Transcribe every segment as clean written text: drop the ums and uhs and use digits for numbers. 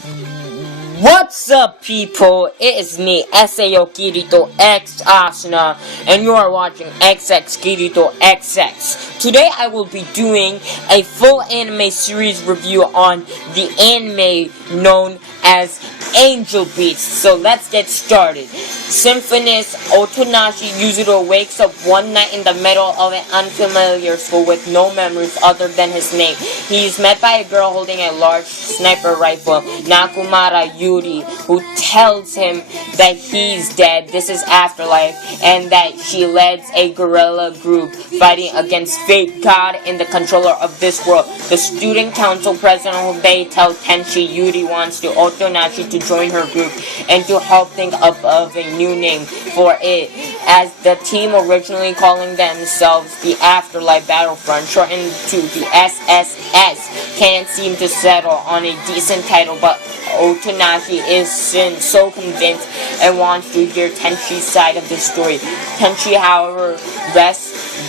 What's up, people? It is me, Sao Kirito X Asuna, and you are watching XX Kirito XX. Today I will be doing a full anime series review on the anime known as Angel Beats. So let's get started. Symphonist Otonashi Yuzuru wakes up one night in the middle of an unfamiliar school with no memories other than his name. He is met by a girl holding a large sniper rifle, Nakumara Yuri, who tells him that he's dead, this is afterlife, and that she leads a guerrilla group fighting against fate, God, and the controller of this world. The student council president Hubei tells Tenshi Yuri wants to Otonashi to join her group and to help think up of a new name for it, as the team originally calling themselves the Afterlife Battlefront, shortened to the SSS, can't seem to settle on a decent title, but Otonashi isn't so convinced and wants to hear Tenshi's side of the story. Tenshi, however,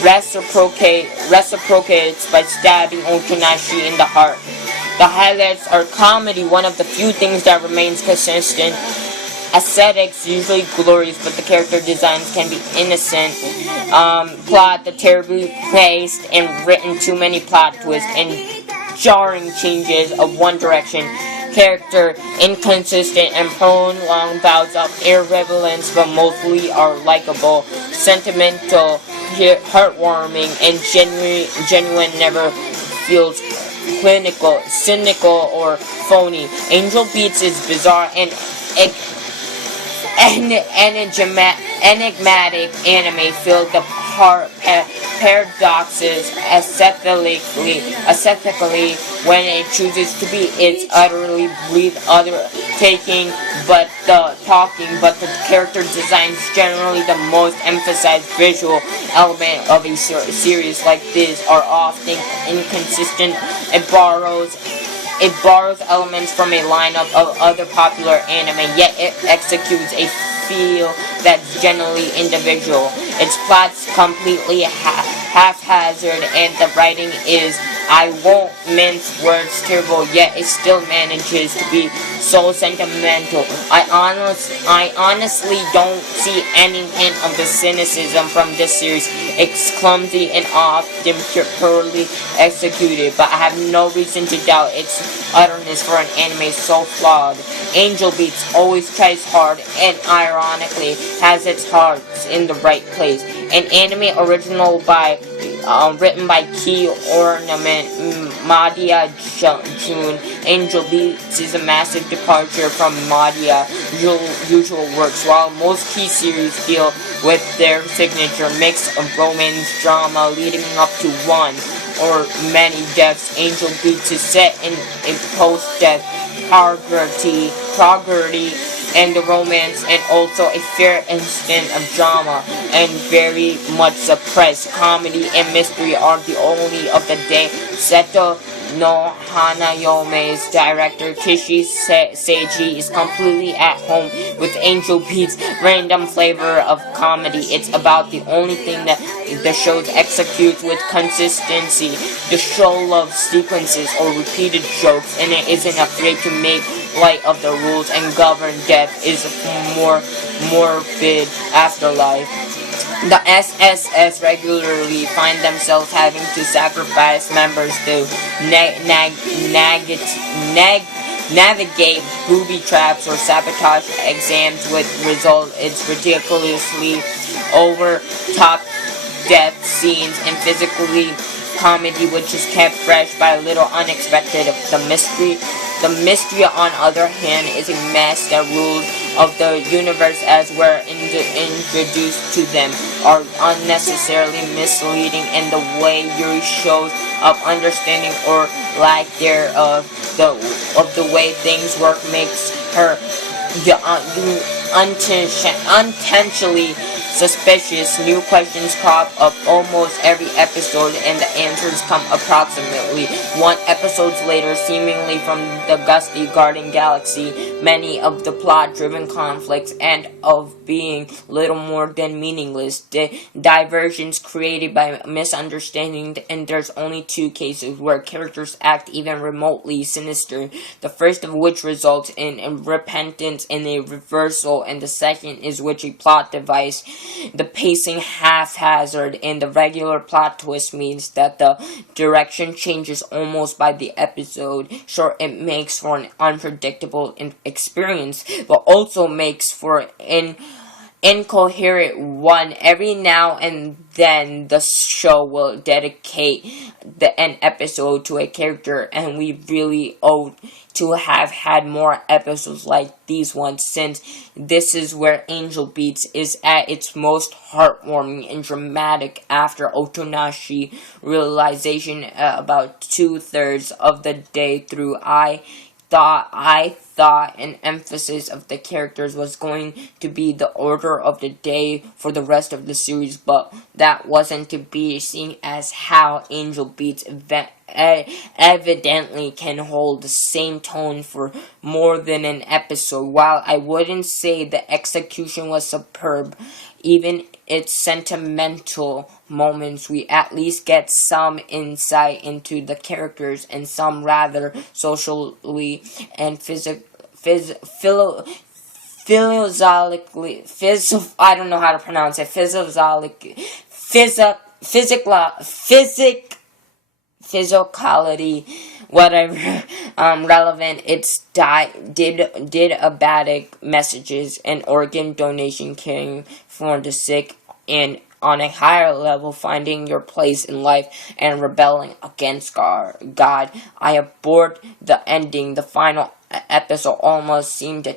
reciprocates by stabbing Otonashi in the heart. The highlights are comedy, one of the few things that remains consistent. Aesthetics, usually glorious, but the character designs can be innocent. Plot, the terribly paced and written too many plot twists and jarring changes of one direction. Character, inconsistent and prone long bouts of irrelevance, but mostly are likable, sentimental, heartwarming, and genuine, never feels clinical, cynical, or phony. Angel Beats is bizarre and enigmatic anime filled with paradoxes aesthetically when it chooses to be. It's utterly breathtaking but the character design is generally the most emphasized visual element of a series like this are often inconsistent. It borrows elements from a lineup of other popular anime, yet it executes a feel that's generally individual. Its plot's completely haphazard, and the writing is, I won't mince words, terrible, yet it still manages to be so sentimental. I honestly don't see any hint of the cynicism from this series. It's clumsy and often poorly executed, but I have no reason to doubt its utterness for an anime so flawed. Angel Beats always tries hard and ironically has its heart in the right place. An anime original written by key ornament Madia Jun. Angel Beats is a massive departure from Madia's usual works. While most key series deal with their signature mix of romance drama leading up to one or many deaths, Angel Beats is set in a post-death property and the romance, and also a fair instant of drama, and very much suppressed comedy and mystery are the only of the day. Seto no Hanayome's director Kishi Seiji is completely at home with Angel Beats' random flavor of comedy. It's about the only thing that the show executes with consistency. The show loves sequences or repeated jokes, and it isn't afraid to make light of the rules and govern death is a more morbid afterlife. The SSS regularly find themselves having to sacrifice members to navigate booby traps or sabotage exams, with result its ridiculously over-top death scenes and physically comedy which is kept fresh by a little unexpected. The mystery, on other hand, is a mess. The rules of the universe as we're introduced to them are unnecessarily misleading, and the way Yuri shows up understanding or lack thereof of the way things work makes her unintentionally suspicious. New questions crop up almost every episode, and the answers come approximately one episode later, seemingly from the gusty Garden Galaxy. Many of the plot-driven conflicts end up being little more than meaningless. The diversions created by misunderstanding, and there's only two cases where characters act even remotely sinister, the first of which results in repentance and a reversal, and the second is which a plot device. The pacing haphazard and the regular plot twist means that the direction changes almost by the episode. Sure, it makes for an unpredictable experience, but also makes for an incoherent one. Every now and then the show will dedicate an episode to a character, and we really ought to have had more episodes like these ones, since this is where Angel Beats is at its most heartwarming and dramatic after Otonashi realization about 2/3 of the day through. I thought an emphasis of the characters was going to be the order of the day for the rest of the series, but that wasn't to be, seen as how Angel Beats evidently can hold the same tone for more than an episode. While I wouldn't say the execution was superb, even its sentimental moments, we at least get some insight into the characters and some rather socially and I don't know how to pronounce it, physicality, whatever, relevant. It's diabatic messages and organ donation, caring for the sick, and on a higher level, finding your place in life and rebelling against God. I abhorred the ending. The final episode almost seemed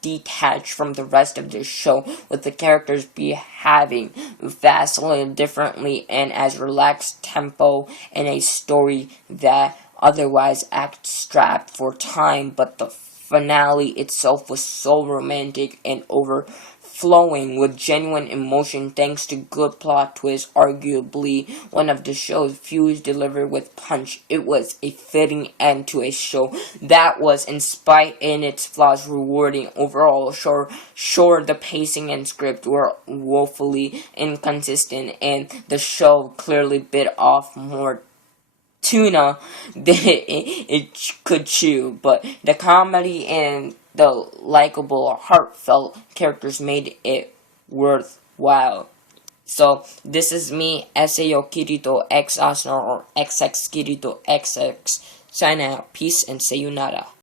detached from the rest of the show, with the characters behaving vastly differently and as relaxed tempo in a story that otherwise acts strapped for time. But the finale itself was so romantic and overflowing with genuine emotion thanks to good plot twists, arguably one of the show's few delivered with punch. It was a fitting end to a show that was, in spite in its flaws, rewarding overall. Sure, the pacing and script were woefully inconsistent, and the show clearly bit off more tuna than it could chew, but the comedy and the likable, heartfelt characters made it worthwhile. So, this is me, Sayo Kirito X Asno, or XX Kirito XX. Sign out. Peace and sayonara.